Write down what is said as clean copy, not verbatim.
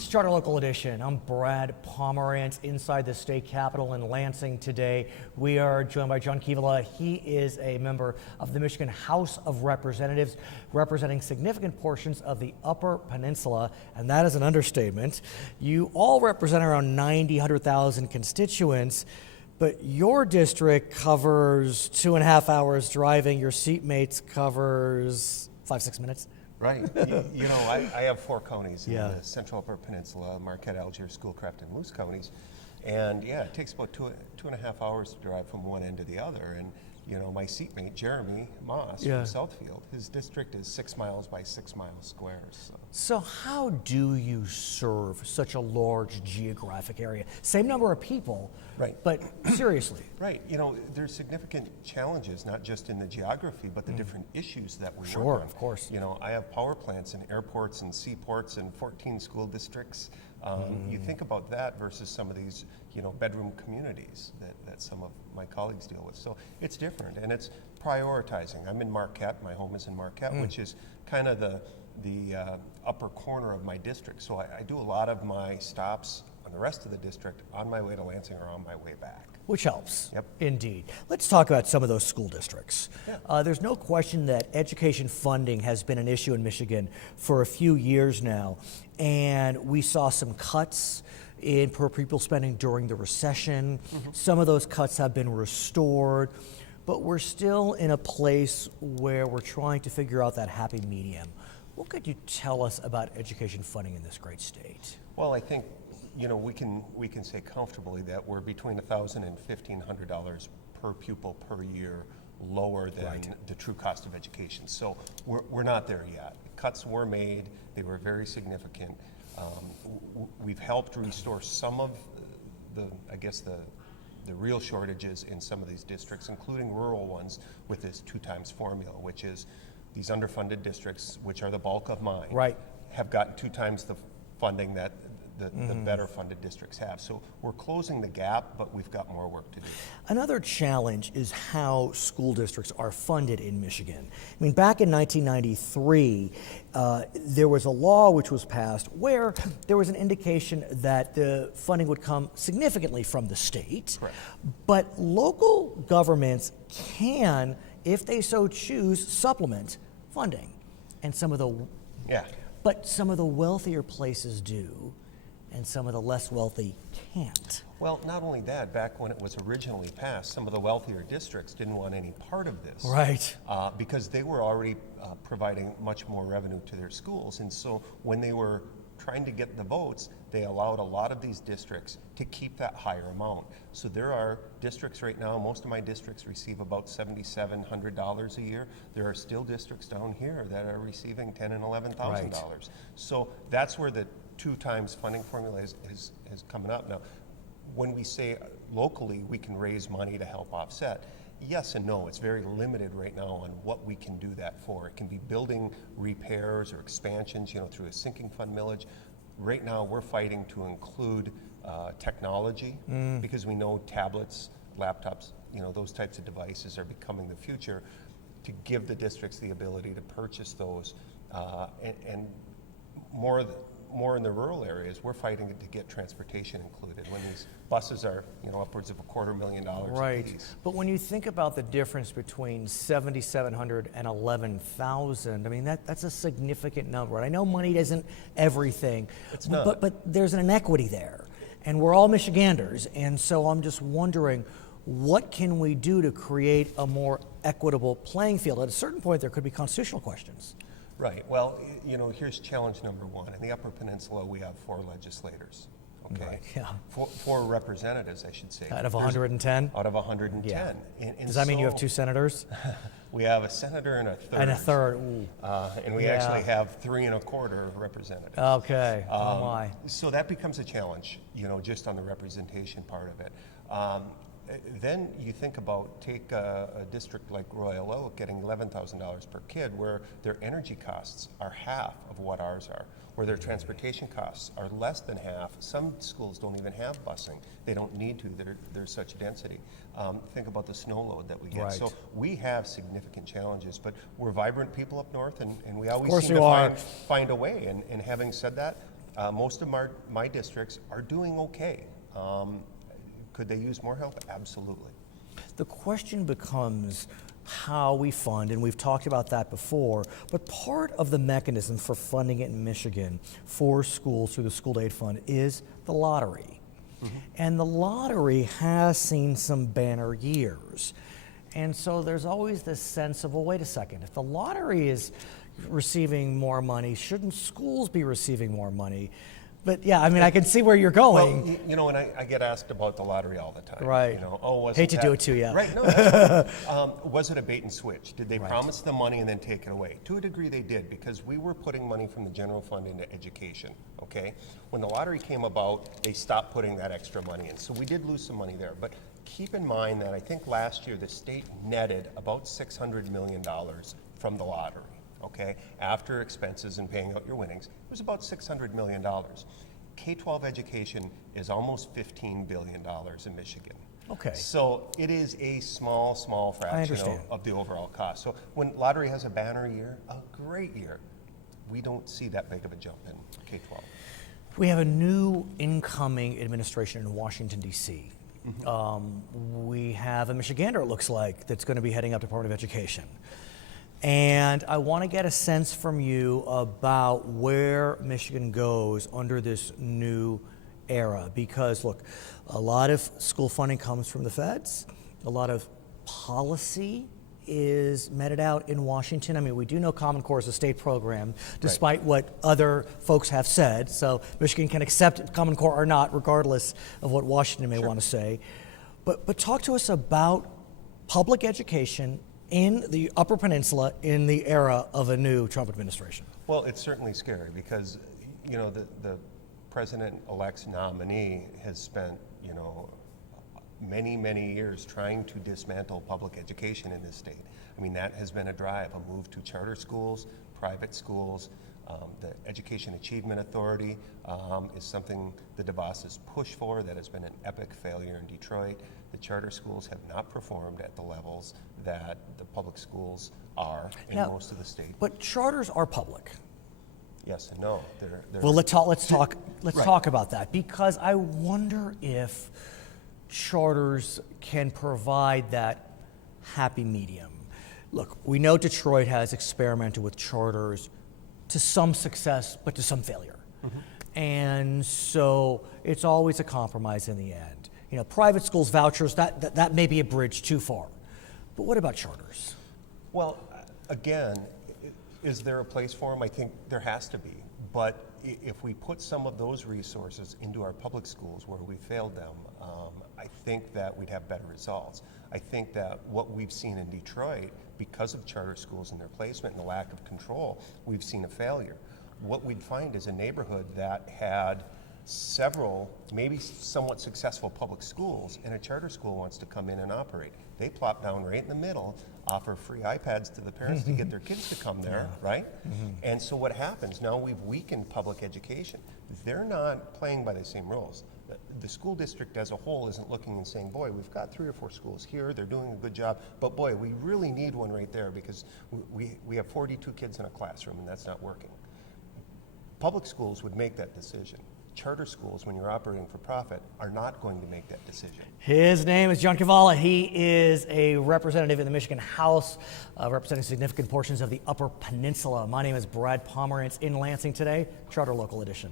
It's Charter Local Edition. I'm Brad Pomerance inside the state capitol in Lansing today. We are joined by John Kivela. He is a member of the Michigan House of Representatives, representing significant portions of the Upper Peninsula, and that is an understatement. You all represent around 100,000 constituents, but your district covers 2.5 hours driving. Your seatmates covers 5-6 minutes. Right. you know, I have 4 counties in the Central Upper Peninsula: Marquette, Algiers, Schoolcraft, and Moose counties. And yeah, it takes about 2.5 hours to drive from one end to the other. And you know, my seatmate Jeremy Moss from Southfield, his district is 6 miles by 6 miles squares. So how do you serve such a large geographic area? Same number of people, right? But seriously. Right. You know, there's significant challenges, not just in the geography, but the different issues that we work on. Sure, of course. You know, I have power plants and airports and seaports and 14 school districts. You think about that versus some of these, you know, bedroom communities that some of my colleagues deal with. So it's different, and it's prioritizing. I'm in Marquette. My home is in Marquette, which is kind of the upper corner of my district. So I do a lot of my stops on the rest of the district on my way to Lansing or on my way back. Which helps, Yep. Indeed. Let's talk about some of those school districts. Yeah. There's no question that education funding has been an issue in Michigan for a few years now, and we saw some cuts in per pupil spending during the recession. Some of those cuts have been restored, but we're still in a place where we're trying to figure out that happy medium. What could you tell us about education funding in this great state? Well, I think, you know, we can say comfortably that we're between $1,000 and $1,500 per pupil per year lower than the true cost of education. So we're not there yet. Cuts were made; they were very significant. We've helped restore some of the real shortages in some of these districts, including rural ones, with this 2 times formula, which is these underfunded districts, which are the bulk of mine, have gotten 2 times the funding that the better funded districts have. So we're closing the gap, but we've got more work to do. Another challenge is how school districts are funded in Michigan. I mean, back in 1993, there was a law which was passed where there was an indication that the funding would come significantly from the state. Correct. But local governments can, if they so choose, supplement funding. And some of the wealthier places do, and some of the less wealthy can't. Well, not only that, back when it was originally passed, some of the wealthier districts didn't want any part of this. Right. Because they were already providing much more revenue to their schools. And so when they were trying to get the votes, they allowed a lot of these districts to keep that higher amount. So there are districts right now, most of my districts receive about $7,700 a year. There are still districts down here that are receiving $10,000 and $11,000. So that's where the 2 times funding formula is coming up. Now, when we say locally we can raise money to help offset, yes and no. It's very limited right now on what we can do that for. It can be building repairs or expansions, you know, through a sinking fund millage. Right now we're fighting to include technology because we know tablets, laptops, you know, those types of devices are becoming the future, to give the districts the ability to purchase those and more in the rural areas. We're fighting to get transportation included when these buses are, you know, upwards of $250,000 Right. apiece. But when you think about the difference between $7,700 and $11,000, I mean, that's a significant number. And I know money isn't everything, It's not. But there's an inequity there. And we're all Michiganders. And so I'm just wondering, what can we do to create a more equitable playing field? At a certain point, there could be constitutional questions. Right. Well, you know, here's challenge number 1. In the Upper Peninsula, we have 4 legislators. Okay. Right, yeah. 4 representatives, I should say. Out of 110? Out of 110. Yeah. And Does that mean you have 2 senators? We have a senator and a third. And a third. Ooh. And we actually have 3 1/4 representatives. Okay. Oh my. So that becomes a challenge, you know, just on the representation part of it. Then you think about, take a district like Royal Oak getting $11,000 per kid, where their energy costs are half of what ours are, where their transportation costs are less than half. Some schools don't even have busing. They don't need to. There's such density. Think about the snow load that we get. Right. So we have significant challenges, but we're vibrant people up north, and we always course seem you to are. find a way. And having said that, Most of my districts are doing okay. Could they use more help? Absolutely. The question becomes how we fund, and we've talked about that before, but part of the mechanism for funding it in Michigan for schools through the school aid fund is the lottery. Mm-hmm. And the lottery has seen some banner years. And so there's always this sense of, well, wait a second, if the lottery is receiving more money, shouldn't schools be receiving more money? But yeah, I mean, I can see where you're going. Well, you know, and I get asked about the lottery all the time. Right. You know, oh, hate to do it to you. Right. No. That's was it a bait and switch? Did they Right. promise the money and then take it away? To a degree, they did, because we were putting money from the general fund into education. Okay. When the lottery came about, they stopped putting that extra money in, so we did lose some money there. But keep in mind that I think last year the state netted about $600 million from the lottery. Okay, after expenses and paying out your winnings, it was about $600 million. K-12 education is almost $15 billion in Michigan. Okay. So it is a small fraction of the overall cost. So when lottery has a banner year, a great year, we don't see that big of a jump in K-12. We have a new incoming administration in Washington, D.C. Mm-hmm. We have a Michigander, it looks like, that's going to be heading up Department of Education. And I want to get a sense from you about where Michigan goes under this new era. Because, look, a lot of school funding comes from the feds. A lot of policy is meted out in Washington. I mean, we do know Common Core is a state program, despite right. what other folks have said. So Michigan can accept Common Core or not, regardless of what Washington may want to say. But talk to us about public education in the Upper Peninsula in the era of a new Trump administration. Well, it's certainly scary because, you know, the president-elect's nominee has spent, you know, many years trying to dismantle public education in this state. I mean, that has been a drive, a move to charter schools, private schools. The Education Achievement Authority is something the DeVos has pushed for that has been an epic failure in Detroit. The charter schools have not performed at the levels that the public schools are in most of the state. But charters are public. Yes and no. Well, let's talk about that, because I wonder if charters can provide that happy medium. Look, we know Detroit has experimented with charters to some success, but to some failure. Mm-hmm. And so it's always a compromise in the end. You know, private schools, vouchers, that may be a bridge too far. But what about charters? Well, again, is there a place for them? I think there has to be. But if we put some of those resources into our public schools where we failed them, I think that we'd have better results. I think that what we've seen in Detroit, because of charter schools and their placement and the lack of control, we've seen a failure. What we'd find is a neighborhood that had several, maybe somewhat successful public schools, and a charter school wants to come in and operate. They plop down right in the middle, offer free iPads to the parents to get their kids to come there, right? Mm-hmm. And so what happens? Now we've weakened public education. They're not playing by the same rules. The school district as a whole isn't looking and saying, boy, we've got 3 or 4 schools here, they're doing a good job, but boy, we really need one right there because we have 42 kids in a classroom and that's not working. Public schools would make that decision. Charter schools, when you're operating for profit, are not going to make that decision. His name is John Kivela. He is a representative in the Michigan House, representing significant portions of the Upper Peninsula. My name is Brad Pomerance in Lansing today, Charter Local Edition.